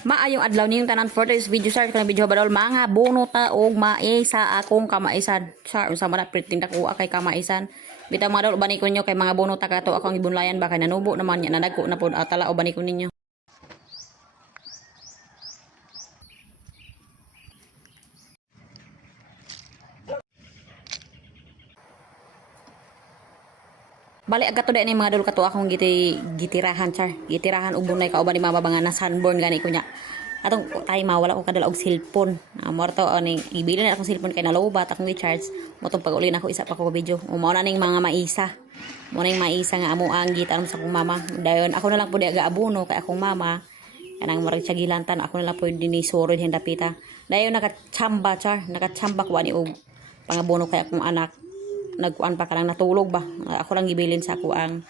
Maayong adlaw niyong tanan for this video sir kanang video badol mga bono ta og mae sa akong kamaisan. Sir unsa man pretend ako kay kamaisan. Bitaw mga dol ubani ko ninyo kay mga bono ta kato akong ibunlayan ba kay nanubo naman nya nanagko na pud atala ubani ko ninyo. Bali agad to ni mga dol kato akong gitirahan char. Gitirahan og bunay ka uban ni mama mga na sunburn gani ko nya. Atong tay mawala ko kadala og cellphone. Morto ani ibili na akong cellphone kay nalobat akong i-charge. Motong pag-uli na ako isa pa ko video. Mao na ning mga maisa. Mo ning maisa nga amo ang gitan sa akong mama. Dayon ako na lang pud aga abuno kay akong mama. Kanang marag siya gilantan ako na lang pud dinhi sorod hindapita. Dayon nakachamba char, nakachamba ko ani og pangabono kay akong anak. Nagkuan pa kanang natulog ba. Ako lang gibilin sa ako ang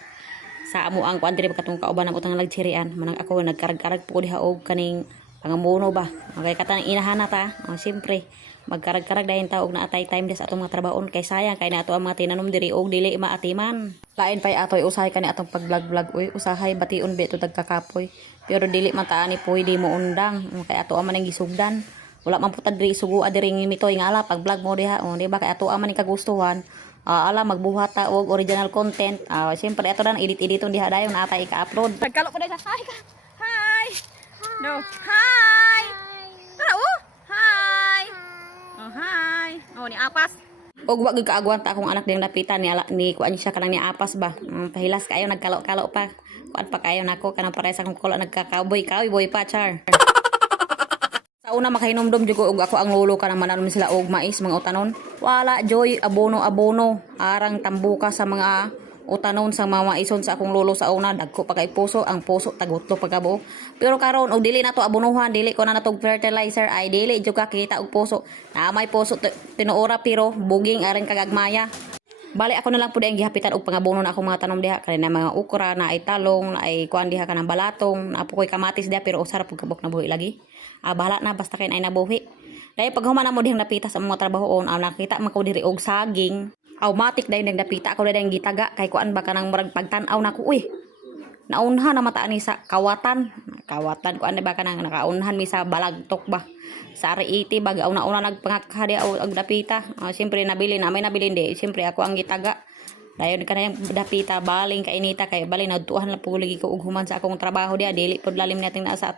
sa amo ang kuan diri katong kauban ng utang nagtsirian. Manang ako nagkarag-karag po diha og kaning pangamuno ba okay katang inahana ta siyempre magkarag-karag dayon ta og naatay time des atong mga trabaon kay sayang kay nato ang mga tinanom diri og dili maatiman lain pay atoy usahay kani atong pag-vlog uy usahay bation beto tagkakapoy pero dili man ta ani pwede mo undang kay ato man ang gisugdan wala man putad diri sugo diri mitoy nga ala pag-vlog mo diha di ba kay ato man kagustuhan ala magbuhat ta og original content siyempre ato dan edit-editon diha dayon atay ka-upload nagkalo ko dai sa hi no. Hi. Tara oh. Hi. Oh hi. Oh ni apas. Og wa gyud kaagwan ta akong anak ding lapitan ni kuan siya kanang ni apas ba. Pahilas kayo nagkalo-kalo pa. Kuan pa kayo nako kanang pares akong kulo nagkakaboy boy pa char. Sa una makahinomdom jud ko og ako ang lolo kanang mananom sila og mais mga utanon. Wala joy abono arang tambuka sa mga utanon sa mga maison sa akong lolo sa una dagko pa kay puso ang puso tagutlo pagkabo pero karon og dili na to abunuhan dili ko na natog fertilizer ay dili jud ka kita og puso na may puso tinuora pero buging aring kagagmaya bali ako na lang pud ang gihapitan og pangabono na akong mga tanom diha kanina mga ukra na ay talong na ay kuan diha kanang balatong na apoy kamatis diha pero usara pud kabok na buhi lagi bahala na basta kay ay nabuhi dahil pag human na mo dihang napita sa mga trabahoon nakita man ko diri og saging automatic dahil nagdapita ako dahil gitaga kay kuan ba kanang murag pagtan-aw nako uy naunhan na mata ni sa kawatan kuan ba kanang nakaunhan mi sa balagtok ba sa ariiti ba una nagpangakha og dapita siyempre nabili na may nabilin di siyempre ako ang gitaga dayon kanang dapita baling kainita kay bali nagtuhan lang pud lagi ko og human sa akong trabaho dia dili pud lalim nating naa sa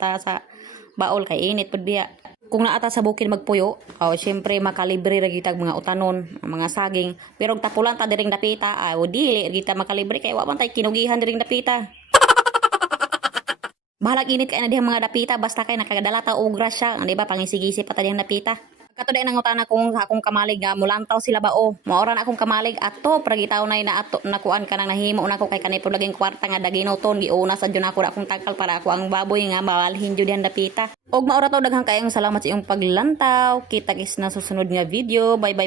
baol kay init pud dia kung naata sa bukid magpuyo, siyempre makalibre ra gitag mga utanon, mga saging. Pero tapulan ta diring dapita, dili kita makalibre kay wa man tay kinugihan diring dapita. Bahalag init kay na dihang mga dapita basta kay nakagadala ta og grasya, di ba pangisigisi pa ta dihang dapita. Kato day nang utana kung akong kamalig nga mulantaw sila ba maoran akong kamalig ato pragitaw nay na ato nakuan kanang nahimo nako kay kanay pud laging kwarta nga daginoton giuna sa jud ako akong tangkal para ako ang baboy nga mawalhin jud dihan dapita og maora taw daghang kayong salamat sa iyong paglantaw kita kis na susunod nga video bye